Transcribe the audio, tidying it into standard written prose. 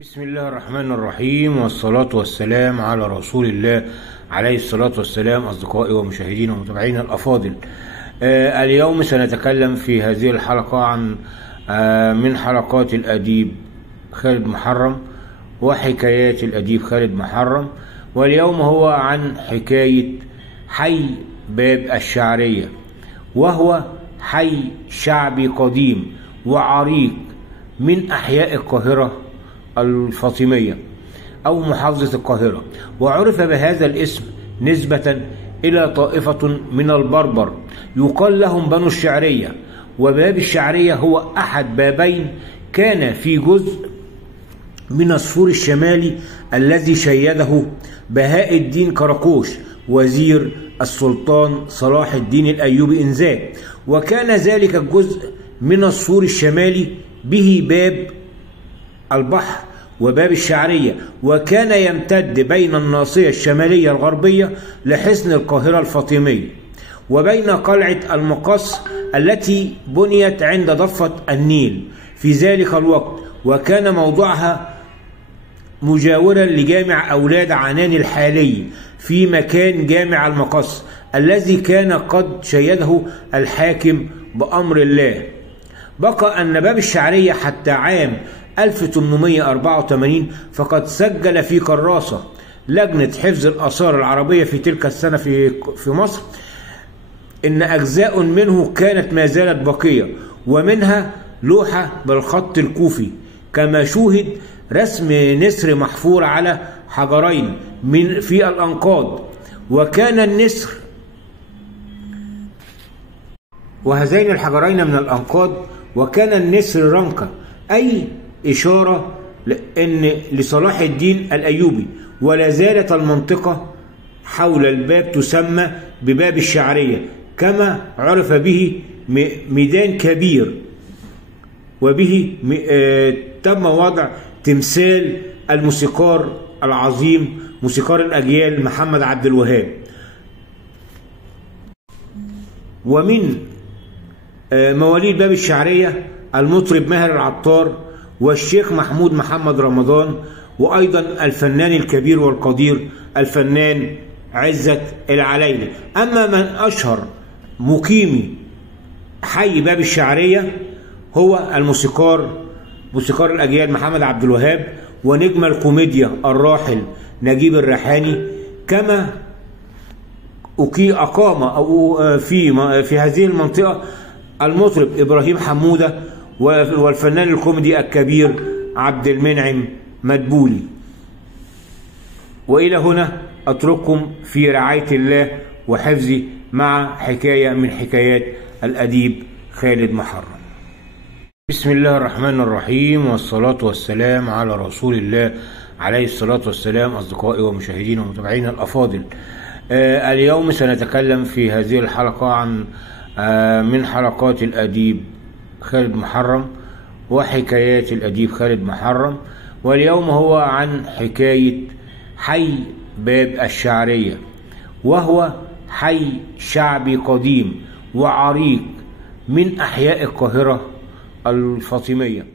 بسم الله الرحمن الرحيم، والصلاة والسلام على رسول الله عليه الصلاة والسلام. أصدقائي ومشاهدين ومتابعين الأفاضل، اليوم سنتكلم في هذه الحلقة عن من حلقات الأديب خالد محرم وحكايات الأديب خالد محرم. واليوم هو عن حكاية حي باب الشعرية، وهو حي شعبي قديم وعريق من أحياء القاهرة الفاطمية أو محافظة القاهرة، وعرف بهذا الاسم نسبة إلى طائفة من البربر يقال لهم بنو الشعرية. وباب الشعرية هو أحد بابين كان في جزء من السور الشمالي الذي شيده بهاء الدين كراكوش وزير السلطان صلاح الدين الأيوبي إنذاك، وكان ذلك الجزء من السور الشمالي به باب البحر وباب الشعرية، وكان يمتد بين الناصية الشمالية الغربية لحصن القاهرة الفاطمي وبين قلعة المقص التي بنيت عند ضفة النيل في ذلك الوقت، وكان موضعها مجاورا لجامع أولاد عنان الحالي في مكان جامع المقص الذي كان قد شيده الحاكم بأمر الله. بقى أن باب الشعرية حتى عام 1884 فقد سجل في كراسة لجنة حفظ الآثار العربية في تلك السنة في مصر إن أجزاء منه كانت ما زالت باقية، ومنها لوحة بالخط الكوفي، كما شوهد رسم نسر محفور على حجرين في الأنقاض، وكان النسر وهذين الحجرين من الأنقاض، وكان النسر رنكة، أي إشارة لصلاح الدين الأيوبي. ولا زالت المنطقة حول الباب تسمى بباب الشعرية، كما عرف به ميدان كبير، وبه تم وضع تمثال الموسيقار العظيم موسيقار الأجيال محمد عبد الوهاب. ومن مواليد باب الشعرية المطرب ماهر العطار والشيخ محمود محمد رمضان، وأيضا الفنان الكبير والقدير الفنان عزت العلايلي. أما من أشهر مقيمي حي باب الشعرية هو موسيقار الأجيال محمد عبد الوهاب، ونجم الكوميديا الراحل نجيب الريحاني، كما أقام في هذه المنطقة المطرب إبراهيم حمودة والفنان الكوميدي الكبير عبد المنعم مدبولي. وإلى هنا أترككم في رعاية الله وحفظه مع حكاية من حكايات الأديب خالد محرم. بسم الله الرحمن الرحيم، والصلاة والسلام على رسول الله عليه الصلاة والسلام. أصدقائي ومشاهدين ومتابعين الأفاضل، اليوم سنتكلم في هذه الحلقة عن من حلقات الأديب خالد محرم وحكايات الأديب خالد محرم. واليوم هو عن حكاية حي باب الشعرية، وهو حي شعبي قديم وعريق من أحياء القاهرة الفاطمية.